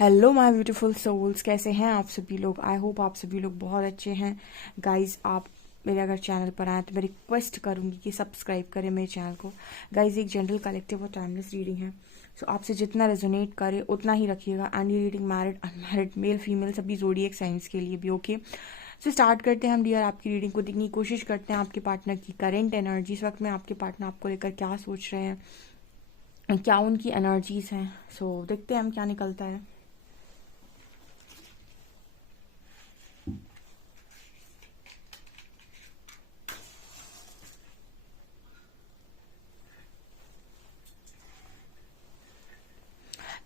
Hello my beautiful souls, कैसे हैं आप सभी लोग। आई होप आप सभी लोग बहुत अच्छे हैं। गाइज, आप मेरे अगर चैनल पर आए तो मैं रिक्वेस्ट करूंगी कि सब्सक्राइब करें मेरे चैनल को। गाइज, एक जनरल कलेक्टिव और टाइमलेस रीडिंग है, सो आपसे जितना रेजोनेट करे उतना ही रखिएगा। एंड ये reading married, unmarried, male female सभी ज़ोडिएक साइंस के लिए भी ओके। सो स्टार्ट करते हैं हम डियर आपकी रीडिंग को देखने की कोशिश करते हैं आपके पार्टनर की करेंट एनर्जी इस वक्त में, आपके पार्टनर आपको लेकर क्या सोच रहे हैं, क्या उनकी एनर्जीज हैं। सो देखते हैं हम क्या निकलता है।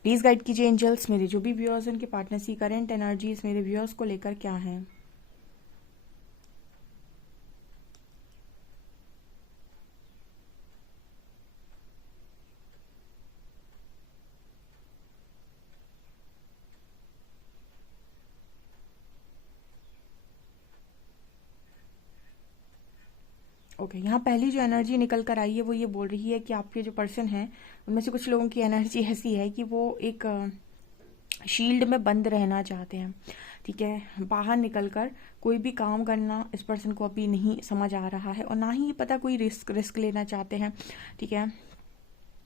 प्लीज गाइड कीजिए एंजल्स, मेरे जो भी व्यूअर्स उनके पार्टनर्स की करंट एनर्जीज मेरे व्यूअर्स को लेकर क्या है। ओके, यहाँ पहली जो एनर्जी निकल कर आई है वो ये बोल रही है कि आपके जो पर्सन हैं उनमें से कुछ लोगों की एनर्जी ऐसी है कि वो एक शील्ड में बंद रहना चाहते हैं। ठीक है, बाहर निकलकर कोई भी काम करना इस पर्सन को अभी नहीं समझ आ रहा है और ना ही पता कोई रिस्क लेना चाहते हैं। ठीक है,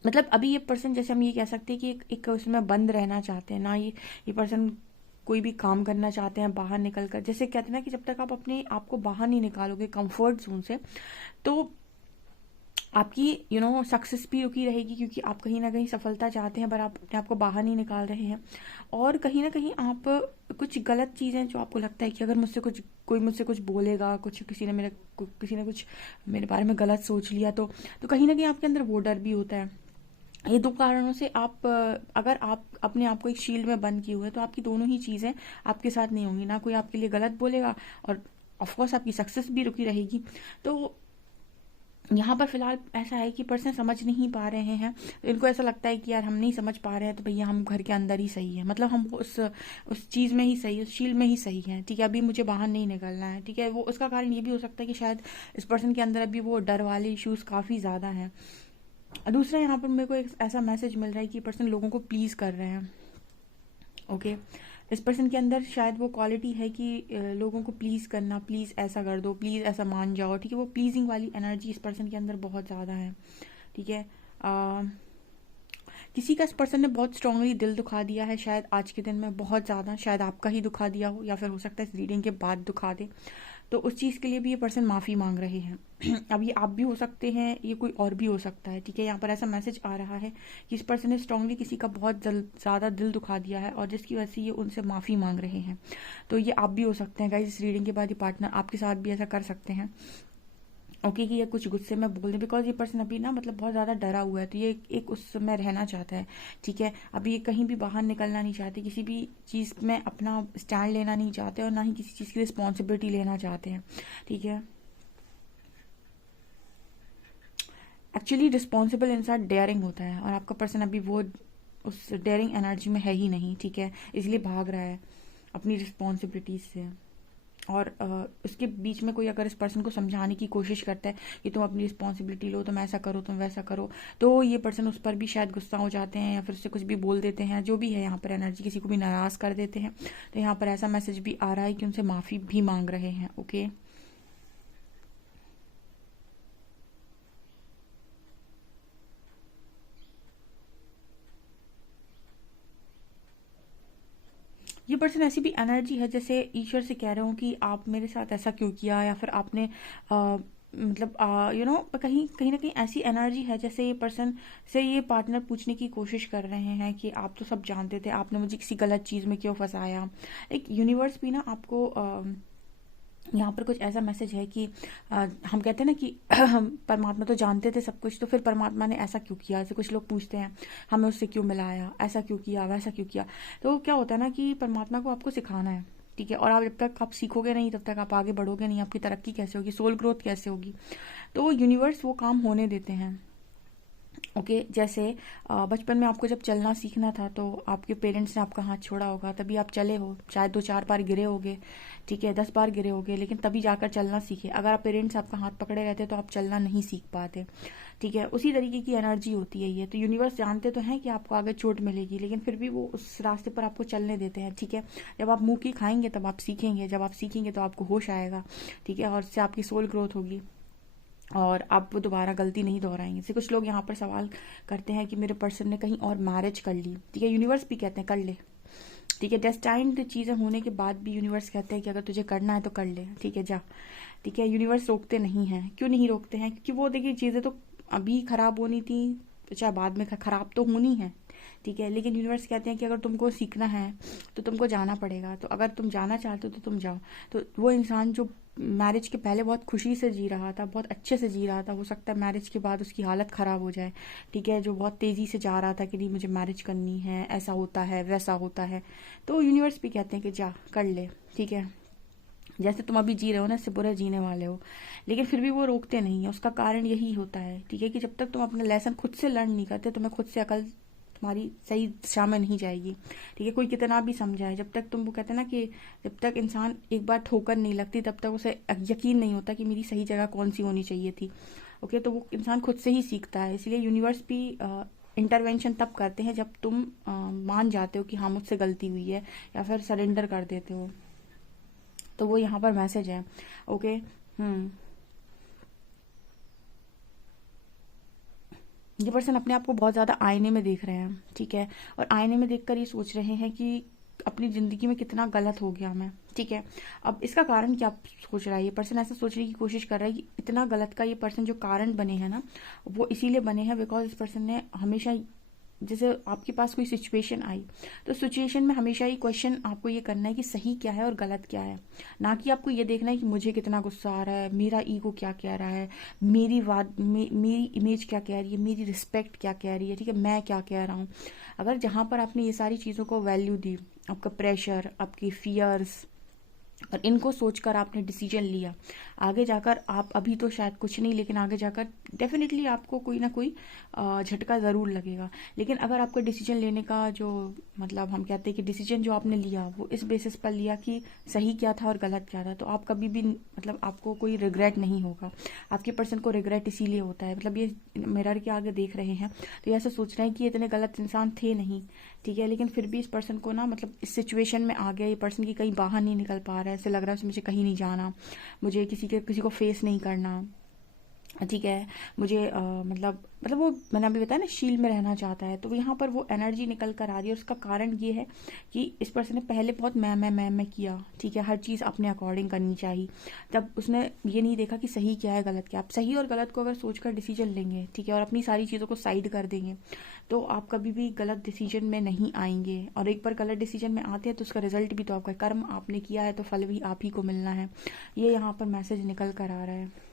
मतलब अभी ये पर्सन, जैसे हम ये कह सकते हैं कि एक उसमें बंद रहना चाहते हैं, ना ये पर्सन कोई भी काम करना चाहते हैं बाहर निकल कर। जैसे कहते हैं ना कि जब तक आप अपने आप को बाहर नहीं निकालोगे कंफर्ट जोन से, तो आपकी सक्सेस भी रुकी रहेगी, क्योंकि आप कहीं ना कहीं सफलता चाहते हैं पर आप अपने आप को बाहर नहीं निकाल रहे हैं। और कहीं ना कहीं आप कुछ गलत चीज़ें जो आपको लगता है कि अगर कोई मुझसे कुछ बोलेगा, किसी ने कुछ मेरे बारे में गलत सोच लिया, तो कहीं ना कहीं आपके अंदर वो डर भी होता है। ये दो कारणों से आप अगर आप अपने आप को एक शील्ड में बंद किए हुए हैं तो आपकी दोनों ही चीज़ें आपके साथ नहीं होंगी। ना कोई आपके लिए गलत बोलेगा और ऑफकोर्स आपकी सक्सेस भी रुकी रहेगी। तो यहाँ पर फिलहाल ऐसा है कि पर्सन समझ नहीं पा रहे हैं। इनको ऐसा लगता है कि यार हम नहीं समझ पा रहे हैं तो भैया हम घर के अंदर ही सही है, मतलब हम उस चीज़ में ही सही, उस शील्ड में ही सही है। ठीक है, अभी मुझे बाहर नहीं निकलना है। ठीक है, वो उसका कारण ये भी हो सकता है कि शायद इस पर्सन के अंदर अभी वो डर वाले इश्यूज काफ़ी ज़्यादा हैं। दूसरा, यहाँ पर मेरे को एक ऐसा मैसेज मिल रहा है कि पर्सन लोगों को प्लीज़ कर रहे हैं। ओके, इस पर्सन के अंदर शायद वो क्वालिटी है कि लोगों को प्लीज़ करना, प्लीज़ ऐसा कर दो, प्लीज़ ऐसा मान जाओ। ठीक है, वो प्लीजिंग वाली एनर्जी इस पर्सन के अंदर बहुत ज़्यादा है। ठीक है, किसी का इस पर्सन ने बहुत स्ट्रांगली दिल दुखा दिया है शायद आज के दिन में, बहुत ज़्यादा। शायद आपका ही दुखा दिया हो या फिर हो सकता है इस रीडिंग के बाद दुखा दे। तो उस चीज़ के लिए भी ये पर्सन माफ़ी मांग रहे हैं। अब ये आप भी हो सकते हैं, ये कोई और भी हो सकता है। ठीक है, यहाँ पर ऐसा मैसेज आ रहा है कि इस पर्सन ने स्ट्रांगली किसी का बहुत ज़्यादा दिल दुखा दिया है और जिसकी वजह से ये उनसे माफ़ी मांग रहे हैं। तो ये आप भी हो सकते हैं गाइस, इस रीडिंग के बाद ये पार्टनर आपके साथ भी ऐसा कर सकते हैं। ओके, कि ये कुछ गुस्से में बोल दे, बिकॉज ये पर्सन अभी ना मतलब बहुत ज़्यादा डरा हुआ है, तो ये एक उस समय रहना चाहता है। ठीक है, अभी ये कहीं भी बाहर निकलना नहीं चाहते, किसी भी चीज़ में अपना स्टैंड लेना नहीं चाहते और ना ही किसी चीज़ की रिस्पॉन्सिबिलिटी लेना चाहते हैं। ठीक है, एक्चुअली रिस्पॉन्सिबल इंसान डेयरिंग होता है और आपका पर्सन अभी वो उस डेयरिंग एनर्जी में है ही नहीं। ठीक है, इसलिए भाग रहा है अपनी रिस्पॉन्सिबिलिटीज से। और उसके बीच में कोई अगर इस पर्सन को समझाने की कोशिश करता है कि तुम अपनी रिस्पॉन्सिबिलिटी लो, तुम ऐसा करो, तुम वैसा करो, तो ये पर्सन उस पर भी शायद गुस्सा हो जाते हैं या फिर उससे कुछ भी बोल देते हैं। जो भी है यहाँ पर एनर्जी, किसी को भी नाराज़ कर देते हैं। तो यहाँ पर ऐसा मैसेज भी आ रहा है कि उनसे माफ़ी भी मांग रहे हैं। ओके, ये पर्सन ऐसी भी एनर्जी है जैसे ईश्वर से कह रहे हो कि आप मेरे साथ ऐसा क्यों किया, या फिर आपने मतलब कहीं कहीं ना कहीं ऐसी एनर्जी है जैसे ये पर्सन से ये पार्टनर पूछने की कोशिश कर रहे हैं कि आप तो सब जानते थे, आपने मुझे किसी गलत चीज़ में क्यों फंसाया। एक यूनिवर्स भी ना आपको यहाँ पर कुछ ऐसा मैसेज है कि हम कहते हैं ना कि परमात्मा तो जानते थे सब कुछ, तो फिर परमात्मा ने ऐसा क्यों किया। जैसे कुछ लोग पूछते हैं हमें उससे क्यों मिलाया, ऐसा क्यों किया, वैसा क्यों किया। तो क्या होता है ना कि परमात्मा को आपको सिखाना है। ठीक है, और आप जब तक आप सीखोगे नहीं तब तक आप आगे बढ़ोगे नहीं, आपकी तरक्की कैसे होगी, सोल ग्रोथ कैसे होगी। तो यूनिवर्स वो काम होने देते हैं। ओके, जैसे बचपन में आपको जब चलना सीखना था तो आपके पेरेंट्स ने आपका हाथ छोड़ा होगा, तभी आप चले हो। शायद 2-4 बार गिरे होगे, ठीक है, 10 बार गिरे होगे, लेकिन तभी जाकर चलना सीखे। अगर आप पेरेंट्स आपका हाथ पकड़े रहते तो आप चलना नहीं सीख पाते। ठीक है, उसी तरीके की एनर्जी होती है ये। तो यूनिवर्स जानते तो हैं कि आपको आगे चोट मिलेगी, लेकिन फिर भी वो उस रास्ते पर आपको चलने देते हैं। ठीक है, जब आप मुंह की खाएंगे तब आप सीखेंगे, जब आप सीखेंगे तो आपको होश आएगा। ठीक है, और इससे आपकी सोल ग्रोथ होगी और आप वो दोबारा गलती नहीं दोहराएंगे। जैसे कुछ लोग यहाँ पर सवाल करते हैं कि मेरे पर्सन ने कहीं और मैरिज कर ली। ठीक है, यूनिवर्स भी कहते हैं कर ले। ठीक है, डेस्टाइन्ड चीज़ें होने के बाद भी यूनिवर्स कहते हैं कि अगर तुझे करना है तो कर ले। ठीक है, जा। ठीक है, यूनिवर्स रोकते नहीं हैं। क्यों नहीं रोकते हैं? क्योंकि वो देखिए चीज़ें तो अभी खराब होनी थी, तो चाहे बाद में खराब तो होनी है। ठीक है, लेकिन यूनिवर्स कहते हैं कि अगर तुमको सीखना है तो तुमको जाना पड़ेगा। तो अगर तुम जाना चाहते हो तो तुम जाओ। तो वो इंसान जो मैरिज के पहले बहुत खुशी से जी रहा था, बहुत अच्छे से जी रहा था, हो सकता है मैरिज के बाद उसकी हालत ख़राब हो जाए। ठीक है, जो बहुत तेज़ी से जा रहा था कि नहीं मुझे मैरिज करनी है, ऐसा होता है वैसा होता है, तो यूनिवर्स भी कहते हैं कि जा कर ले। ठीक है, जैसे तुम अभी जी रहे हो ना, इससे बुरे जीने वाले हो, लेकिन फिर भी वो रोकते नहीं है। उसका कारण यही होता है, ठीक है, कि जब तक तुम अपना लेसन खुद से लर्न नहीं करते, तुम्हें खुद से अकल तुम्हारी सही दिशा में नहीं जाएगी। ठीक है, कोई कितना भी समझाए, जब तक तुम, वो कहते हैं ना कि जब तक इंसान एक बार ठोकर नहीं लगती तब तक उसे यकीन नहीं होता कि मेरी सही जगह कौन सी होनी चाहिए थी। ओके, तो वो इंसान खुद से ही सीखता है। इसलिए यूनिवर्स भी इंटरवेंशन तब करते हैं जब तुम मान जाते हो कि हाँ मुझसे गलती हुई है, या फिर सरेंडर कर देते हो। तो वो यहाँ पर मैसेज है। ओके। ये पर्सन अपने आप को बहुत ज़्यादा आईने में देख रहे हैं। ठीक है, और आईने में देखकर ये सोच रहे हैं कि अपनी ज़िंदगी में कितना गलत हो गया मैं। ठीक है, अब इसका कारण क्या सोच रहा है ये पर्सन? ऐसा सोचने की कोशिश कर रहा है कि इतना गलत का ये पर्सन जो कारण बने हैं ना, वो इसीलिए बने हैं बिकॉज इस पर्सन ने हमेशा, जैसे आपके पास कोई सिचुएशन आई तो सिचुएशन में हमेशा ही क्वेश्चन आपको ये करना है कि सही क्या है और गलत क्या है, ना कि आपको ये देखना है कि मुझे कितना गुस्सा आ रहा है, मेरा ईगो क्या कह रहा है, मेरी इमेज क्या कह रही है, मेरी रिस्पेक्ट क्या कह रही है। ठीक है, मैं क्या कह रहा हूँ। अगर जहाँ पर आपने ये सारी चीज़ों को वैल्यू दी, आपका प्रेशर, आपकी फियर्स, और इनको सोचकर आपने डिसीजन लिया, आगे जाकर आप, अभी तो शायद कुछ नहीं, लेकिन आगे जाकर डेफिनेटली आपको कोई ना कोई झटका ज़रूर लगेगा। लेकिन अगर आपका डिसीजन लेने का जो, मतलब हम कहते हैं कि डिसीजन जो आपने लिया वो इस बेसिस पर लिया कि सही क्या था और गलत क्या था, तो आप कभी भी, मतलब आपको कोई रिग्रेट नहीं होगा। आपके पर्सन को रिग्रेट इसीलिए होता है, मतलब ये मिरर के आगे देख रहे हैं तो ये ऐसा सोच रहे हैं कि ये इतने गलत इंसान थे नहीं। ठीक है, लेकिन फिर भी इस पर्सन को ना, मतलब इस सिचुएशन में आ गया ये पर्सन की कहीं बाहर नहीं निकल पा रहा है। ऐसे लग रहा है मुझे कहीं नहीं जाना, मुझे किसी को फेस नहीं करना। ठीक है, मुझे मतलब वो मैंने अभी बताया ना, शील्ड में रहना चाहता है। तो यहाँ पर वो एनर्जी निकल कर आ रही है। उसका कारण ये है कि इस पर्सन ने पहले बहुत मैं किया। ठीक है, हर चीज़ अपने अकॉर्डिंग करनी चाहिए। तब उसने ये नहीं देखा कि सही क्या है गलत क्या। आप सही और गलत को अगर सोचकर डिसीजन लेंगे, ठीक है, और अपनी सारी चीज़ों को साइड कर देंगे, तो आप कभी भी गलत डिसीजन में नहीं आएंगे। और एक बार गलत डिसीजन में आते हैं तो उसका रिजल्ट भी तो आपका, कर्म आपने किया है तो फल भी आप ही को मिलना है। ये यहाँ पर मैसेज निकल कर आ रहा है।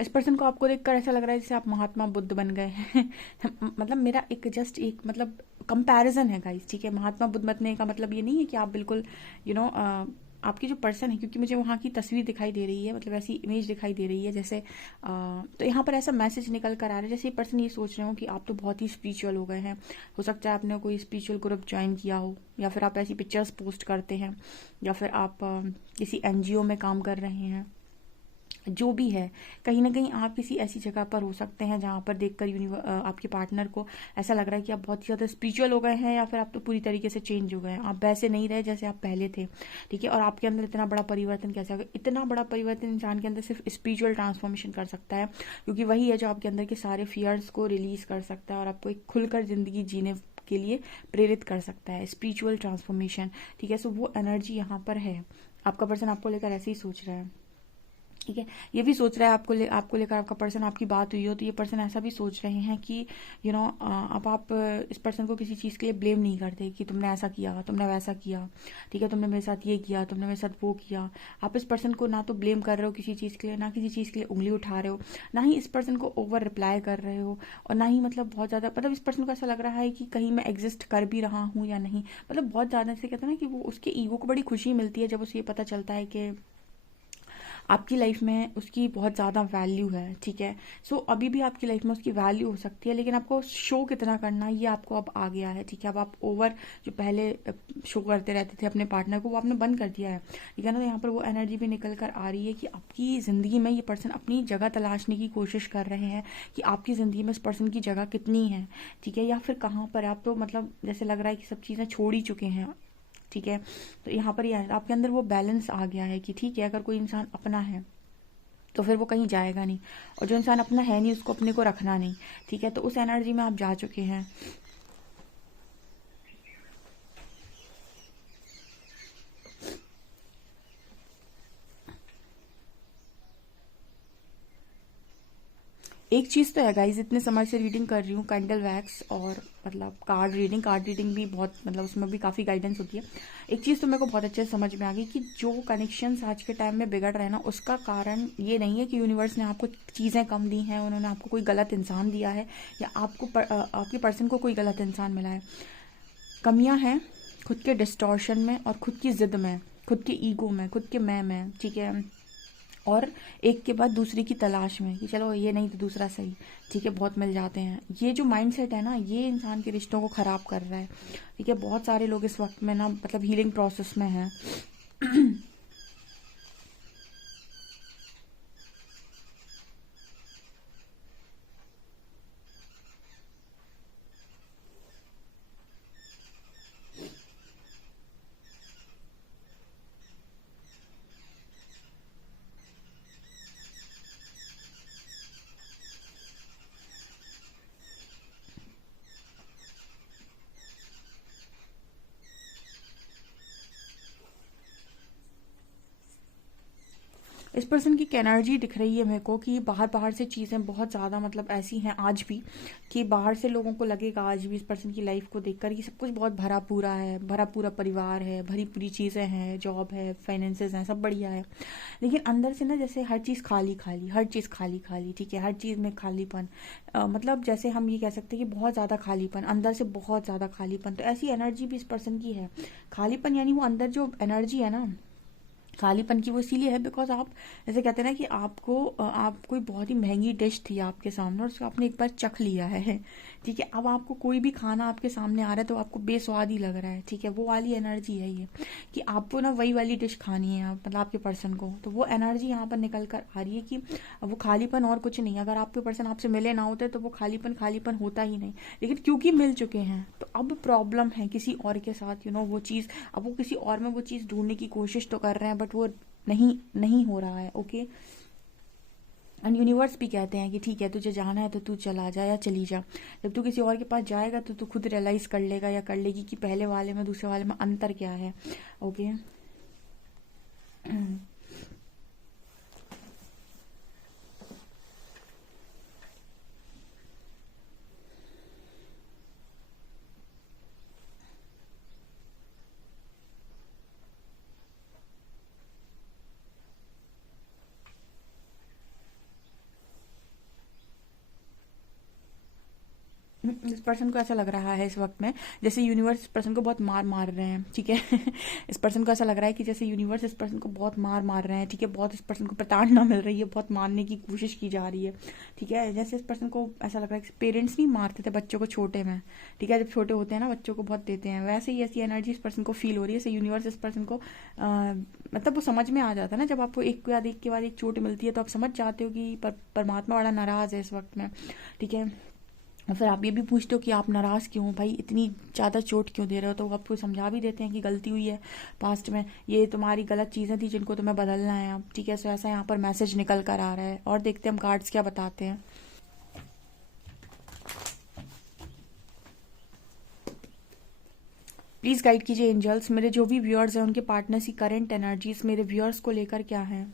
इस पर्सन को आपको देखकर ऐसा लग रहा है जैसे आप महात्मा बुद्ध बन गए हैं। मतलब मेरा एक जस्ट एक मतलब कंपैरिजन है गाइस। ठीक है, महात्मा बुद्ध बनने का मतलब ये नहीं है कि आप बिल्कुल यू नो आपकी जो पर्सन है, क्योंकि मुझे वहाँ की तस्वीर दिखाई दे रही है, मतलब ऐसी इमेज दिखाई दे रही है जैसे तो यहाँ पर ऐसा मैसेज निकल कर आ रहा है जैसे ये पर्सन ये सोच रहे हो कि आप तो बहुत ही स्पिरिचुअल हो गए हैं। हो सकता है आपने कोई स्पिरिचुअल ग्रुप ज्वाइन किया हो, या फिर आप ऐसी पिक्चर्स पोस्ट करते हैं, या फिर आप किसी एनजीओ में काम कर रहे हैं। जो भी है, कहीं ना कहीं आप किसी ऐसी जगह पर हो सकते हैं जहाँ पर देखकर आपके पार्टनर को ऐसा लग रहा है कि आप बहुत ही ज़्यादा स्पिरिचुअल हो गए हैं, या फिर आप तो पूरी तरीके से चेंज हो गए हैं, आप वैसे नहीं रहे जैसे आप पहले थे। ठीक है, और आपके अंदर इतना बड़ा परिवर्तन कैसे होगा? इतना बड़ा परिवर्तन इंसान के अंदर सिर्फ स्पिरिचुअल ट्रांसफॉर्मेशन कर सकता है, क्योंकि वही है जो आपके अंदर के सारे फियर्स को रिलीज कर सकता है और आपको एक खुलकर ज़िंदगी जीने के लिए प्रेरित कर सकता है, स्पिरिचुअल ट्रांसफॉर्मेशन। ठीक है, सो वो एनर्जी यहाँ पर है। आपका पर्सन आपको लेकर ऐसे ही सोच रहा है। ठीक है। ये भी सोच रहा है आपको लेकर, आपका पर्सन, आपकी बात हुई हो तो ये पर्सन ऐसा भी सोच रहे हैं कि अब आप इस पर्सन को किसी चीज़ के लिए ब्लेम नहीं करते कि तुमने ऐसा किया, तुमने वैसा किया, ठीक है, तुमने मेरे साथ ये किया, तुमने मेरे साथ वो किया। आप इस पर्सन को ना तो ब्लेम कर रहे हो किसी चीज़ के लिए, ना किसी चीज़ के लिए उंगली उठा रहे हो, ना ही इस पर्सन को ओवर रिप्लाई कर रहे हो, और ना ही मतलब बहुत ज़्यादा, मतलब इस पर्सन को ऐसा लग रहा है कि कहीं मैं एग्जिस्ट कर भी रहा हूँ या नहीं। मतलब बहुत ज़्यादा से कहते हैं ना कि वो उसके ईगो को बड़ी खुशी मिलती है जब उसे ये पता चलता है कि आपकी लाइफ में उसकी बहुत ज़्यादा वैल्यू है। ठीक है। सो अभी भी आपकी लाइफ में उसकी वैल्यू हो सकती है, लेकिन आपको शो कितना करना ये आपको अब आ गया है। ठीक है। अब आप ओवर जो पहले शो करते रहते थे अपने पार्टनर को, वो आपने बंद कर दिया है। ठीक है ना। तो यहाँ पर वो एनर्जी भी निकल कर आ रही है कि आपकी ज़िंदगी में ये पर्सन अपनी जगह तलाशने की कोशिश कर रहे हैं कि आपकी ज़िंदगी में इस पर्सन की जगह कितनी है। ठीक है। या फिर कहाँ पर आप, तो मतलब जैसे लग रहा है कि सब चीज़ें छोड़ ही चुके हैं। ठीक है। तो यहाँ पर ये आपके अंदर वो बैलेंस आ गया है कि ठीक है, अगर कोई इंसान अपना है तो फिर वो कहीं जाएगा नहीं, और जो इंसान अपना है नहीं उसको अपने को रखना नहीं। ठीक है। तो उस एनर्जी में आप जा चुके हैं। एक चीज़ तो है गाइज, इतने समय से रीडिंग कर रही हूँ, कैंडल वैक्स और मतलब कार्ड रीडिंग भी बहुत, मतलब उसमें भी काफ़ी गाइडेंस होती है। एक चीज़ तो मेरे को बहुत अच्छे से समझ में आ गई कि जो कनेक्शंस आज के टाइम में बिगड़ रहे हैं ना, उसका कारण ये नहीं है कि यूनिवर्स ने आपको चीज़ें कम दी हैं, उन्होंने आपको कोई गलत इंसान दिया है, या आपके पर्सन को कोई गलत इंसान मिला है। कमियां हैं खुद के डिस्टॉर्शन में, और खुद की ज़िद में, खुद के ईगो में, खुद के मैं में। ठीक है। और एक के बाद दूसरे की तलाश में कि चलो ये नहीं तो दूसरा सही। ठीक है। बहुत मिल जाते हैं। ये जो माइंडसेट है ना, ये इंसान के रिश्तों को ख़राब कर रहा है। ठीक है। बहुत सारे लोग इस वक्त में ना मतलब हीलिंग प्रोसेस में हैं। इस पर्सन की एनर्जी दिख रही है मेरे को कि बाहर बाहर से चीज़ें बहुत ज़्यादा मतलब ऐसी हैं आज भी, कि बाहर से लोगों को लगेगा आज भी इस पर्सन की लाइफ को देखकर कि सब कुछ बहुत भरा पूरा है, भरा पूरा परिवार है, भरी पूरी चीज़ें हैं, जॉब है, फाइनेंसेस हैं, सब बढ़िया है। लेकिन अंदर से ना जैसे हर चीज़ खाली खाली, हर चीज़ खाली खाली। ठीक है। हर चीज़ में खालीपन, मतलब जैसे हम ये कह सकते हैं कि बहुत ज़्यादा खालीपन, अंदर से बहुत ज़्यादा खालीपन। तो ऐसी एनर्जी भी इस पर्सन की है। खालीपन यानी वो अंदर जो एनर्जी है ना खालीपन की, वो इसीलिए है बिकॉज आप जैसे कहते हैं ना कि आप कोई बहुत ही महंगी डिश थी आपके सामने और उसको आपने एक बार चख लिया है। ठीक है। अब आपको कोई भी खाना आपके सामने आ रहा है तो आपको बेस्वाद ही लग रहा है। ठीक है। वो वाली एनर्जी है ये, कि आपको ना वही वाली डिश खानी है मतलब आपके पर्सन को। तो वो एनर्जी यहाँ पर निकल कर आ रही है कि वो खालीपन और कुछ नहीं। अगर आपके पर्सन आपसे मिले ना होते तो वो खालीपन खालीपन होता ही नहीं। लेकिन क्योंकि मिल चुके हैं तो अब प्रॉब्लम है किसी और के साथ, वो चीज़, अब वो किसी और में वो चीज़ ढूंढने की कोशिश तो कर रहे हैं, बट वो नहीं नहीं हो रहा है। ओके। एंड यूनिवर्स भी कहते हैं कि ठीक है, तुझे जाना है तो तू चला जा या चली जा। जब तू किसी और के पास जाएगा तो तू खुद रियलाइज कर लेगा या कर लेगी कि पहले वाले में दूसरे वाले में अंतर क्या है। ओके। इस पर्सन को ऐसा लग रहा है इस वक्त में जैसे यूनिवर्स इस पर्सन को बहुत मार मार रहे हैं। ठीक है। इस पर्सन को ऐसा लग रहा है कि जैसे यूनिवर्स इस पर्सन को बहुत मार मार रहे हैं। ठीक है। बहुत इस पर्सन को प्रताड़ना मिल रही है, बहुत मारने की कोशिश की जा रही है। ठीक है। जैसे इस पर्सन को ऐसा लग रहा है कि पेरेंट्स नहीं मारते थे बच्चों को छोटे में। ठीक है। जब छोटे होते हैं ना बच्चों को बहुत देते हैं, वैसे ही ऐसी एनर्जी इस पर्सन को फील हो रही है। जैसे यूनिवर्स इस पर्सन को मतलब वो समझ में आ जाता है ना, जब आपको एक के बाद एक चोट मिलती है तो आप समझ जाते हो कि परमात्मा बड़ा नाराज है इस वक्त में। ठीक है। और फिर आप ये भी पूछते हो कि आप नाराज़ क्यों हो भाई, इतनी ज़्यादा चोट क्यों दे रहे हो, तो वो आपको समझा भी देते हैं कि गलती हुई है पास्ट में, ये तुम्हारी गलत चीज़ें थी जिनको तुम्हें बदलना है अब। ठीक है। सो ऐसा यहाँ पर मैसेज निकल कर आ रहा है, और देखते हैं हम कार्ड्स क्या बताते हैं। प्लीज़ गाइड कीजिए एंजल्स, मेरे जो भी व्यूअर्स हैं उनके पार्टनर्स की करंट एनर्जीज मेरे व्यूअर्स को लेकर क्या है।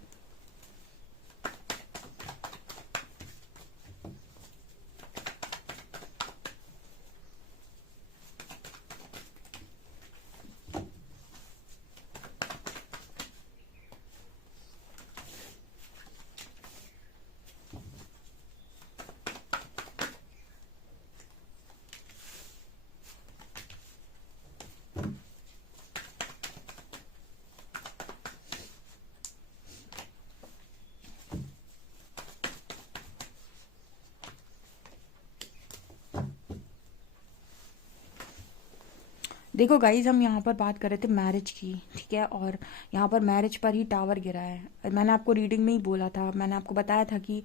देखो गाइज, हम यहाँ पर बात कर रहे थे मैरिज की, ठीक है, और यहाँ पर मैरिज पर ही टावर गिरा है। मैंने आपको रीडिंग में ही बोला था, मैंने आपको बताया था कि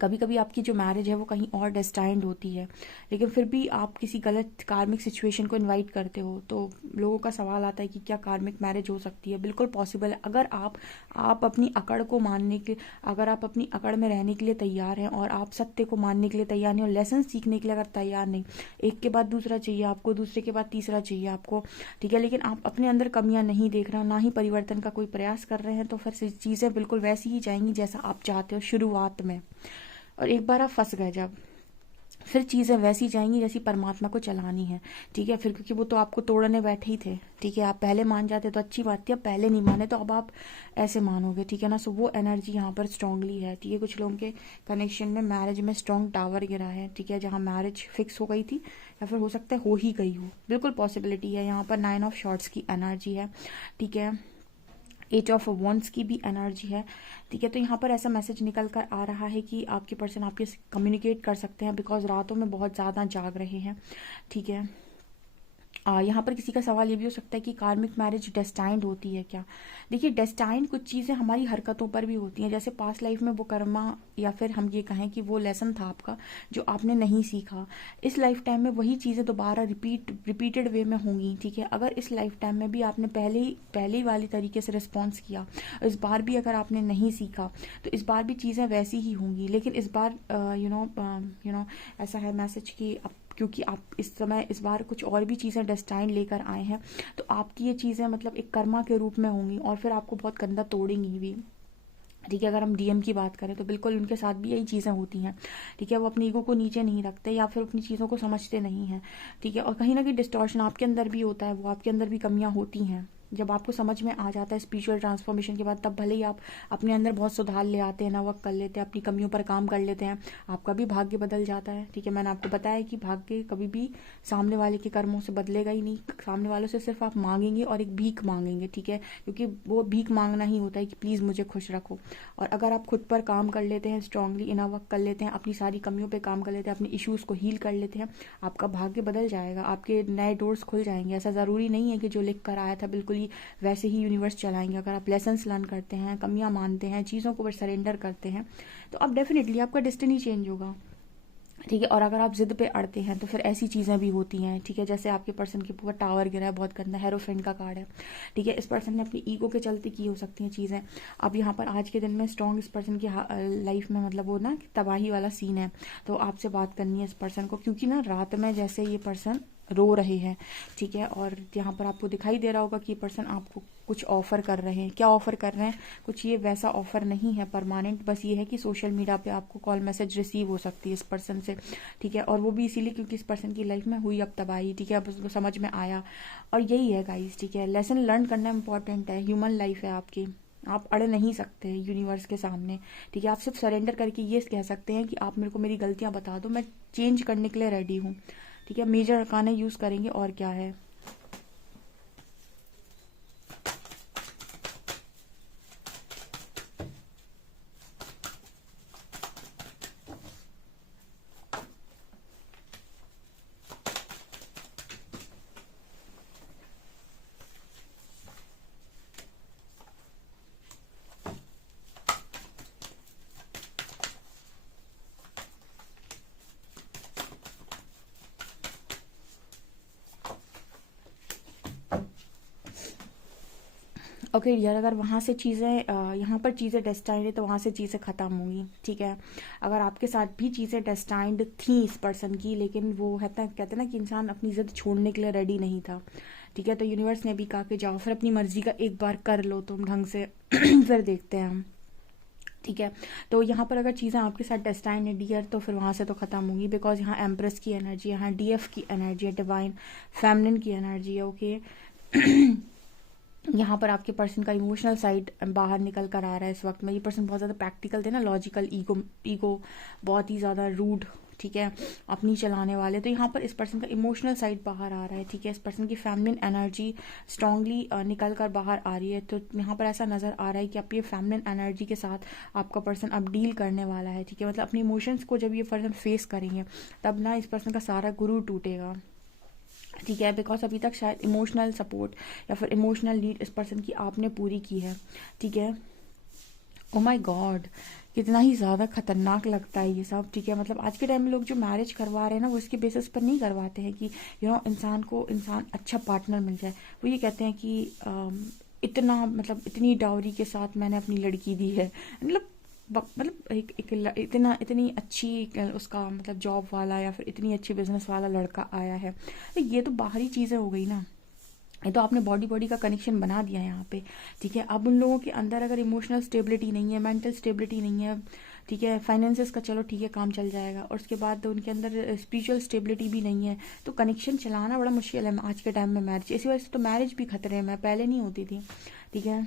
कभी कभी आपकी जो मैरिज है वो कहीं और डेस्टाइंड होती है, लेकिन फिर भी आप किसी गलत कार्मिक सिचुएशन को इनवाइट करते हो, तो लोगों का सवाल आता है कि क्या कार्मिक मैरिज हो सकती है। बिल्कुल पॉसिबल है, अगर आप अपनी अकड़ को मानने के अगर आप अपनी अकड़ में रहने के लिए तैयार हैं और आप सत्य को मानने के लिए तैयार नहीं और लेसन सीखने के लिए अगर तैयार नहीं, एक के बाद दूसरा चाहिए आपको, दूसरे के बाद तीसरा चाहिए आपको, ठीक है, लेकिन आप अपने अंदर कमियां नहीं देख रहे हो, ना ही परिवर्तन का कोई प्रयास कर रहे हैं, तो फिर चीज़ें बिल्कुल वैसी ही जाएंगी जैसा आप चाहते हो शुरुआत में। और एक बार आप फंस गए जब, फिर चीज़ें वैसी जाएंगी जैसी परमात्मा को चलानी है, ठीक है, फिर क्योंकि वो तो आपको तोड़ने बैठे ही थे, ठीक है, आप पहले मान जाते तो अच्छी बात थी, अब पहले नहीं माने तो अब आप ऐसे मानोगे, ठीक है ना। सो वो एनर्जी यहाँ पर स्ट्रांगली है, ठीक है। कुछ लोगों के कनेक्शन में मैरिज में स्ट्रांग टावर गिरा है, ठीक है, जहाँ मैरिज फिक्स हो गई थी या फिर हो सकता है हो ही गई हो, बिल्कुल पॉसिबिलिटी है। यहाँ पर 9 ऑफ शॉर्ट्स की एनर्जी है, ठीक है, 8 ऑफ वॉन्ड्स की भी एनर्जी है, ठीक है। तो यहाँ पर ऐसा मैसेज निकल कर आ रहा है कि आपके पर्सन आपके कम्युनिकेट कर सकते हैं, बिकॉज रातों में बहुत ज़्यादा जाग रहे हैं, ठीक है। यहाँ पर किसी का सवाल ये भी हो सकता है कि कार्मिक मैरिज डेस्टाइंड होती है क्या। देखिए, डेस्टाइंड कुछ चीज़ें हमारी हरकतों पर भी होती हैं, जैसे पास्ट लाइफ में वो कर्मा, या फिर हम ये कहें कि वो लेसन था आपका जो आपने नहीं सीखा, इस लाइफ टाइम में वही चीज़ें दोबारा रिपीटेड वे में होंगी, ठीक है। अगर इस लाइफ टाइम में भी आपने पहले ही वाली तरीके से रिस्पॉन्स किया, इस बार भी अगर आपने नहीं सीखा, तो इस बार भी चीज़ें वैसी ही होंगी, लेकिन इस बार ऐसा है मैसेज कि क्योंकि आप इस समय इस बार कुछ और भी चीज़ें डेस्टाइन लेकर आए हैं, तो आपकी ये चीज़ें मतलब एक कर्मा के रूप में होंगी और फिर आपको बहुत गंदा तोड़ेंगी भी, ठीक है। अगर हम डीएम की बात करें तो बिल्कुल उनके साथ भी यही चीज़ें होती हैं, ठीक है। वो अपनी ईगो को नीचे नहीं रखते या फिर अपनी चीज़ों को समझते नहीं हैं, ठीक है। और कहीं ना कहीं डिस्टॉर्शन आपके अंदर भी होता है, वो आपके अंदर भी कमियां होती हैं। जब आपको समझ में आ जाता है स्पिरिचुअल ट्रांसफॉर्मेशन के बाद, तब भले ही आप अपने अंदर बहुत सुधार ले आते हैं, ना वर्क कर लेते हैं, अपनी कमियों पर काम कर लेते हैं, आपका भी भाग्य बदल जाता है, ठीक है। मैंने आपको बताया कि भाग्य कभी भी सामने वाले के कर्मों से बदलेगा ही नहीं, सामने वालों से सिर्फ आप मांगेंगे और एक भीख मांगेंगे, ठीक है, क्योंकि वो भीख मांगना ही होता है कि प्लीज़ मुझे खुश रखो। और अगर आप खुद पर काम कर लेते हैं, स्ट्रांगली इनर वर्क कर लेते हैं, अपनी सारी कमियों पे काम कर लेते हैं, अपने इश्यूज़ को हील कर लेते हैं, आपका भाग्य बदल जाएगा, आपके नए डोर्स खुल जाएंगे। ऐसा ज़रूरी नहीं है कि जो लिख कर आया था बिल्कुल ही वैसे ही यूनिवर्स चलाएंगे। अगर आप लेसन्स लर्न करते हैं, कमियां मानते हैं, चीज़ों को सरेंडर करते हैं, तो अब डेफिनेटली आपका डेस्टिनी चेंज होगा, ठीक है। और अगर आप जिद पे अड़ते हैं तो फिर ऐसी चीज़ें भी होती हैं, ठीक है। जैसे आपके पर्सन के ऊपर टावर गिरा है, बहुत गंदा हेरोफ्रेंड का कार्ड है, ठीक है। इस पर्सन ने अपनी ईगो के चलते की हो सकती हैं चीज़ें। अब यहाँ पर आज के दिन में स्ट्रॉन्ग इस पर्सन की लाइफ में मतलब वो ना तबाही वाला सीन है, तो आपसे बात करनी है इस पर्सन को, क्योंकि ना रात में जैसे ये पर्सन रो रहे हैं, ठीक है। और यहाँ पर आपको दिखाई दे रहा होगा कि ये पर्सन आपको कुछ ऑफर कर रहे हैं। क्या ऑफर कर रहे हैं, कुछ ये वैसा ऑफर नहीं है परमानेंट, बस ये है कि सोशल मीडिया पे आपको कॉल मैसेज रिसीव हो सकती है इस पर्सन से, ठीक है। और वो भी इसीलिए क्योंकि इस पर्सन की लाइफ में हुई अब तबाही, ठीक है, अब उसको समझ में आया। और यही है गाइस, ठीक है, लेसन लर्न करना इंपॉर्टेंट है, ह्यूमन लाइफ है आपकी, आप अड़ नहीं सकते यूनिवर्स के सामने, ठीक है। आप सिर्फ सरेंडर करके ये कह सकते हैं कि आप मेरे को मेरी गलतियां बता दो, मैं चेंज करने के लिए रेडी हूँ, ठीक है। मेजर अरकाना यूज करेंगे और क्या है। ओके यार, अगर वहाँ से चीज़ें यहाँ पर चीज़ें डेस्टाइंड है तो वहाँ से चीज़ें ख़त्म होंगी, ठीक है। अगर आपके साथ भी चीज़ें डेस्टाइंड थी इस पर्सन की, लेकिन वो कहते हैं ना कि इंसान अपनी ज़िद छोड़ने के लिए रेडी नहीं था, ठीक है, तो यूनिवर्स ने भी कहा कि जाओ फिर अपनी मर्जी का एक बार कर लो तुम ढंग से फिर देखते हैं हम, ठीक है। तो यहाँ पर अगर चीज़ें आपके साथ डेस्टाइन है डियर, तो फिर वहाँ से तो ख़त्म होंगी, बिकॉज यहाँ एम्प्रेस की एनर्जी, यहाँ डीएफ की एनर्जी है, डिवाइन फेमिनिन की एनर्जी है, ओके। यहाँ पर आपके पर्सन का इमोशनल साइड बाहर निकल कर आ रहा है इस वक्त में। ये पर्सन बहुत ज़्यादा प्रैक्टिकल थे ना, लॉजिकल, ईगो बहुत ही ज़्यादा रूड, ठीक है, अपनी चलाने वाले। तो यहाँ पर इस पर्सन का इमोशनल साइड बाहर आ रहा है, ठीक है। इस पर्सन की फेमिनिन एनर्जी स्ट्रांगली निकल कर बाहर आ रही है। तो यहाँ पर ऐसा नज़र आ रहा है कि आप ये फेमिनिन एनर्जी के साथ आपका पर्सन अब डील करने वाला है, ठीक है। मतलब अपनी इमोशंस को जब ये पर्सन फेस करेंगे, तब ना इस पर्सन का सारा गुरूर टूटेगा, ठीक है, बिकॉज अभी तक शायद इमोशनल सपोर्ट या फिर इमोशनल नीड इस पर्सन की आपने पूरी की है। ठीक है, ओ माय गॉड, कितना ही ज़्यादा खतरनाक लगता है ये सब। ठीक है, मतलब आज के टाइम में लोग जो मैरिज करवा रहे हैं ना, वो इसके बेसिस पर नहीं करवाते हैं कि इंसान को अच्छा पार्टनर मिल जाए। वो ये कहते हैं कि इतना मतलब इतनी डाउरी के साथ मैंने अपनी लड़की दी है, मतलब इतनी अच्छी उसका मतलब जॉब वाला या फिर इतनी अच्छी बिजनेस वाला लड़का आया है। तो ये तो बाहरी चीज़ें हो गई ना, ये तो आपने बॉडी बॉडी का कनेक्शन बना दिया है यहाँ पे। ठीक है, अब उन लोगों के अंदर अगर इमोशनल स्टेबिलिटी नहीं है, मेंटल स्टेबिलिटी नहीं है, ठीक है, फाइनेंसेस का चलो ठीक है काम चल जाएगा, और उसके बाद तो उनके अंदर स्पिरिचुअल स्टेबिलिटी भी नहीं है, तो कनेक्शन चलाना बड़ा मुश्किल है आज के टाइम में मैरिज। इसी वजह से तो मैरिज भी खतरे में, पहले नहीं होती थी। ठीक है,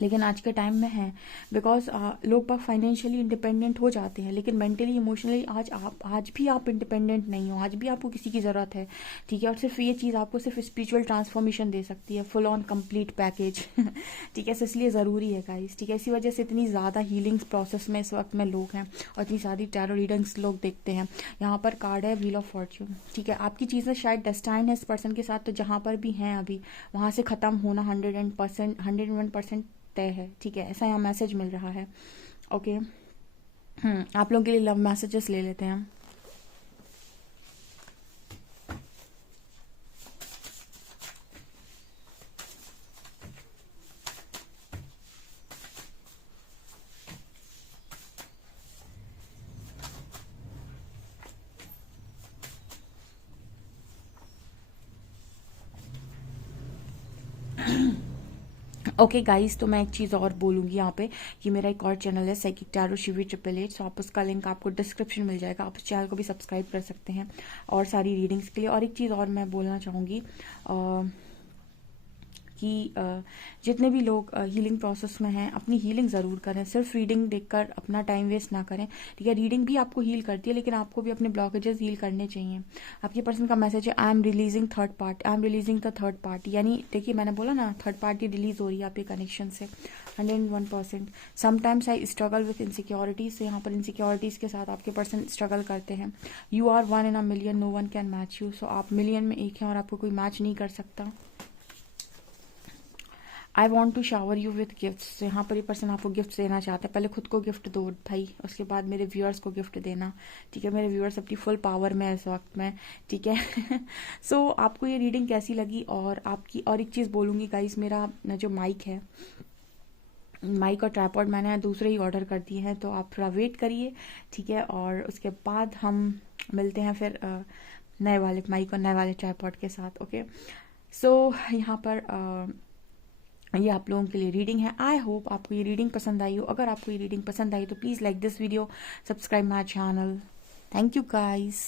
लेकिन आज के टाइम में है, बिकॉज लोग बाग फाइनेंशियली इंडिपेंडेंट हो जाते हैं, लेकिन मेंटली इमोशनली आज भी आप इंडिपेंडेंट नहीं हो, आज भी आपको किसी की ज़रूरत है। ठीक है, और सिर्फ ये चीज़ आपको सिर्फ स्पिरिचुअल ट्रांसफॉर्मेशन दे सकती है, फुल ऑन कंप्लीट पैकेज। ठीक है, इसलिए ज़रूरी है गाइस। ठीक है, इसी वजह से इतनी ज़्यादा हीलिंग प्रोसेस में इस वक्त में लोग हैं, और इतनी सारी टैरो रीडिंग्स लोग देखते हैं। यहाँ पर कार्ड है व्हील ऑफ फॉर्च्यून। ठीक है, आपकी चीज़ें शायद डेस्टाइन है इस पर्सन के साथ, तो जहाँ पर भी हैं अभी वहाँ से ख़त्म होना 101% तय है। ठीक है, ऐसा यहाँ मैसेज मिल रहा है। ओके, आप लोगों के लिए लव मैसेजेस ले लेते हैं हम। ओके गाइस, तो मैं एक चीज़ और बोलूँगी यहाँ पे कि मेरा एक और चैनल है साइकिक टैरो शिवी 888, सो आप उसका लिंक आपको डिस्क्रिप्शन मिल जाएगा, आप उस चैनल को भी सब्सक्राइब कर सकते हैं और सारी रीडिंग्स के लिए। और एक चीज़ और मैं बोलना चाहूँगी कि जितने भी लोग हीलिंग प्रोसेस में हैं, अपनी हीलिंग ज़रूर करें, सिर्फ रीडिंग देखकर अपना टाइम वेस्ट ना करें। ठीक है, रीडिंग भी आपको हील करती है, लेकिन आपको भी अपने ब्लॉकेजेस हील करने चाहिए। आपके पर्सन का मैसेज है I am releasing third part, I am releasing the third party, यानी देखिए मैंने बोला ना थर्ड पार्टी रिलीज हो रही है आपके कनेक्शन से 101%। Sometimes I struggle with insecurities, यहाँ पर इनसिक्योरिटीज़ के साथ आपके पर्सन स्ट्रगल करते हैं। You are 1 in a million, no one can match you, so आप मिलियन में एक हैं और आपको कोई मैच नहीं कर सकता। I want to shower you with gifts, यहाँ पर ये पर्सन आपको गिफ्ट देना चाहता है। पहले खुद को गिफ्ट दो भाई, उसके बाद मेरे व्यूअर्स को गिफ्ट देना। ठीक है, मेरे व्यूअर्स अपनी फुल पावर में है इस वक्त में। ठीक है, सो आपको ये रीडिंग कैसी लगी? और आपकी और एक चीज़ बोलूँगी गाइस, मेरा जो माइक है, माइक और ट्राइपॉड मैंने दूसरे ही ऑर्डर कर दिए हैं, तो आप थोड़ा वेट करिए। ठीक है, और उसके बाद हम मिलते हैं फिर नए वाले माइक और नए वाले ट्राइपॉड के साथ। ओके, सो यहाँ पर ये आप लोगों के लिए रीडिंग है। आई होप आपको ये रीडिंग पसंद आई हो। अगर आपको ये रीडिंग पसंद आई तो please like this video, subscribe my channel. Thank you guys.